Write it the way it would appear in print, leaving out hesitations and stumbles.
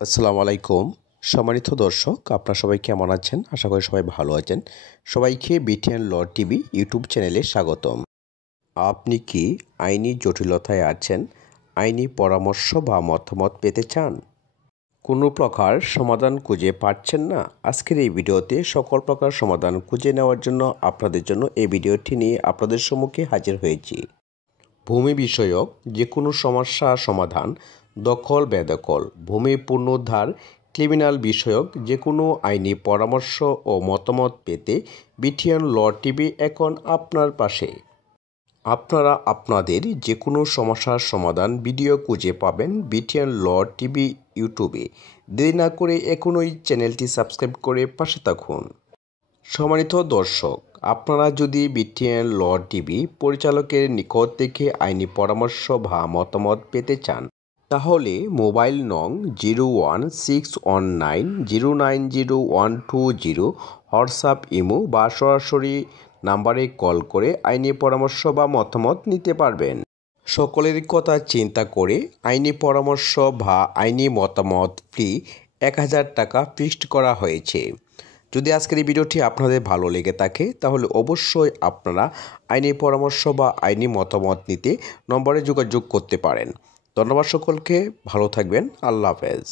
আসসালামু আলাইকুম। সম্মানিত দর্শক, আপনারা সবাই কেমন আছেন? আশা করি সবাই ভালো আছেন। সবাইকে বিটিএন ল টিভি ইউটিউব চ্যানেলে স্বাগতম। আপনি কি আইনি জটিলতায় আছেন? আইনি পরামর্শ বা মতামত পেতে চান? কোনো প্রকার সমাধান খুঁজে পাচ্ছেন না? আজকের এই ভিডিওতে সকল প্রকার সমাধান খুঁজে নেওয়ার জন্য আপনাদের জন্য এই ভিডিওটি নিয়ে আপনাদের সম্মুখে হাজির হয়েছি। ভূমি বিষয়ক যে কোনো সমস্যা সমাধান, দখল বেদখল, ভূমি পুনরুদ্ধার, ক্রিমিনাল বিষয়ক যে কোনো আইনি পরামর্শ ও মতামত পেতে বিটিএন ল টিভি এখন আপনার পাশে। আপনারা আপনাদের যে কোনো সমস্যার সমাধান ভিডিও খুঁজে পাবেন বিটিএন ল টিভি ইউটিউবে। দেরি না করে এখনই চ্যানেলটি সাবস্ক্রাইব করে পাশে থাকুন। সম্মানিত দর্শক, আপনারা যদি বিটিএন ল টিভি পরিচালকের নিকট থেকে আইনি পরামর্শ বা মতামত পেতে চান, তাহলে মোবাইল নং 016190901220 হোয়াটসঅ্যাপ ইমো বা সরাসরি নাম্বারে কল করে আইনি পরামর্শ বা মতামত নিতে পারবেন। সকলের কথা চিন্তা করে আইনি পরামর্শ বা আইনি মতামত ফি 1000 টাকা ফিক্সড করা হয়েছে। যদি আজকের এই ভিডিওটি আপনাদের ভালো লেগে থাকে তাহলে অবশ্যই আপনারা আইনি পরামর্শ বা আইনি মতামত নিতে নম্বরে যোগাযোগ করতে পারেন। ধন্যবাদ সকলকে, ভালো থাকবেন। আল্লাহ হাফেজ।